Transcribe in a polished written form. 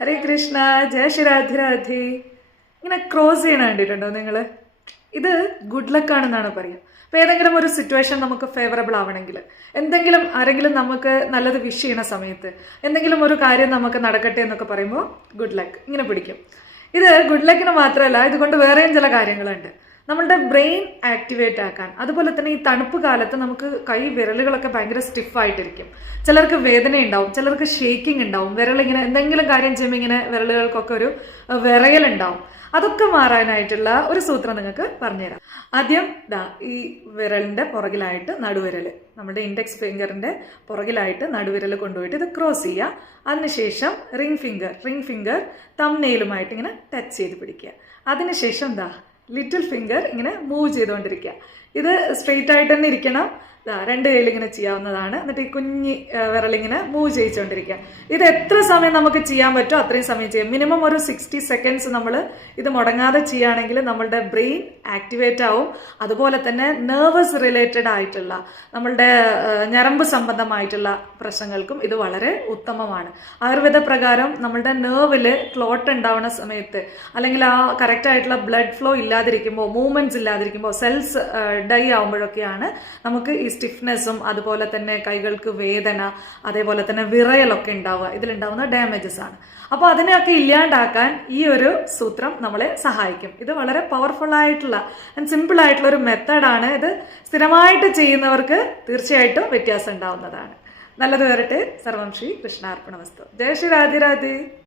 ഹരേ കൃഷ്ണ, ജയ ശ്രീ രാധേ രാധേ. ഇങ്ങനെ ക്രോസ് ചെയ്യണ കണ്ടിട്ടുണ്ടോ നിങ്ങൾ? ഇത് ഗുഡ് ലക്ക് ആണെന്നാണ് പറയുക. അപ്പോൾ ഏതെങ്കിലും ഒരു സിറ്റുവേഷൻ നമുക്ക് ഫേവറബിൾ ആവണമെങ്കിൽ, എന്തെങ്കിലും ആരെങ്കിലും നമുക്ക് നല്ലത് വിഷ് ചെയ്യണ സമയത്ത്, എന്തെങ്കിലും ഒരു കാര്യം നമുക്ക് നടക്കട്ടെ എന്നൊക്കെ പറയുമ്പോൾ ഗുഡ് ലക്ക് ഇങ്ങനെ പിടിക്കും. ഇത് ഗുഡ് ലക്കിന് മാത്രമല്ല, ഇതുകൊണ്ട് വേറെയും ചില കാര്യങ്ങളുണ്ട്. നമ്മളുടെ ബ്രെയിൻ ആക്ടിവേറ്റ് ആക്കാൻ, അതുപോലെ തന്നെ ഈ തണുപ്പ് കാലത്ത് നമുക്ക് കൈ വിരലുകളൊക്കെ ഭയങ്കര സ്റ്റിഫായിട്ടിരിക്കും. ചിലർക്ക് വേദന ഉണ്ടാവും, ചിലർക്ക് ഷേക്കിംഗ് ഉണ്ടാവും, വിരലിങ്ങനെ എന്തെങ്കിലും കാര്യം ചെയ്യുമ്പോൾ ഇങ്ങനെ വിരലുകൾക്കൊക്കെ ഒരു വിറയലുണ്ടാവും. അതൊക്കെ മാറാനായിട്ടുള്ള ഒരു സൂത്രം നിങ്ങൾക്ക് പറഞ്ഞുതരാം. ആദ്യം ഈ വിരലിന്റെ പുറകിലായിട്ട് നടുവിരല്, നമ്മുടെ ഇൻഡെക്സ് ഫിംഗറിന്റെ പുറകിലായിട്ട് നടുവിരൽ കൊണ്ടുപോയിട്ട് ഇത് ക്രോസ് ചെയ്യുക. അതിനുശേഷം റിംഗ് ഫിംഗർ തംനെയിലുമായിട്ട് ഇങ്ങനെ ടച്ച് ചെയ്ത് പിടിക്കുക. അതിനുശേഷം ലിറ്റിൽ ഫിംഗർ ഇങ്ങനെ മൂവ് ചെയ്തുകൊണ്ടിരിക്കുക. ഇത് സ്ട്രെയിറ്റ് ആയിട്ട് തന്നെ ഇരിക്കണം. രണ്ട് കയ്യിൽ ഇങ്ങനെ ചെയ്യാവുന്നതാണ്. എന്നിട്ട് ഈ കുഞ്ഞി വിരലിങ്ങനെ മൂവ് ചെയ്യിച്ചുകൊണ്ടിരിക്കുക. ഇത് എത്ര സമയം നമുക്ക് ചെയ്യാൻ പറ്റുമോ അത്രയും സമയം ചെയ്യാം. മിനിമം ഒരു 60 സെക്കൻഡ്സ് നമ്മൾ ഇത് മുടങ്ങാതെ ചെയ്യുകയാണെങ്കിൽ നമ്മളുടെ ബ്രെയിൻ ആക്ടിവേറ്റ് ആവും. അതുപോലെ തന്നെ നെർവസ് റിലേറ്റഡ് ആയിട്ടുള്ള നമ്മളുടെ ഞരമ്പ് സംബന്ധമായിട്ടുള്ള പ്രശ്നങ്ങൾക്കും ഇത് വളരെ ഉത്തമമാണ്. ആയുർവേദ പ്രകാരം നമ്മളുടെ നെർവില് ക്ലോട്ട് ഉണ്ടാവുന്ന സമയത്ത്, അല്ലെങ്കിൽ ആ കറക്റ്റ് ആയിട്ടുള്ള ബ്ലഡ് ഫ്ലോ ഇല്ലാതിരിക്കുമ്പോൾ, മൂവ്മെന്റ്സ് ഇല്ലാതിരിക്കുമ്പോൾ, സെൽസ് ഡൈ ആവുമ്പോഴൊക്കെയാണ് നമുക്ക് ഈ സ്റ്റിഫ്നെസ്സും അതുപോലെ തന്നെ കൈകൾക്ക് വേദന, അതേപോലെ തന്നെ വിറയലൊക്കെ ഉണ്ടാവുക. ഇതിലുണ്ടാവുന്ന ഡാമേജസ് ആണ്. അപ്പോൾ അതിനെയൊക്കെ ഇല്ലാണ്ടാക്കാൻ ഈ ഒരു സൂത്രം നമ്മളെ സഹായിക്കും. ഇത് വളരെ പവർഫുൾ ആയിട്ടുള്ള ആൻഡ് സിമ്പിൾ ആയിട്ടുള്ള ഒരു മെത്തേഡാണ്. ഇത് സ്ഥിരമായിട്ട് ചെയ്യുന്നവർക്ക് തീർച്ചയായിട്ടും വ്യത്യാസം ഉണ്ടാവുന്നതാണ്. നല്ലത് വരട്ടെ. സർവം ശ്രീ കൃഷ്ണാർപ്പണമസ്തു. ജയ ശ്രീ രാധേ രാധേ.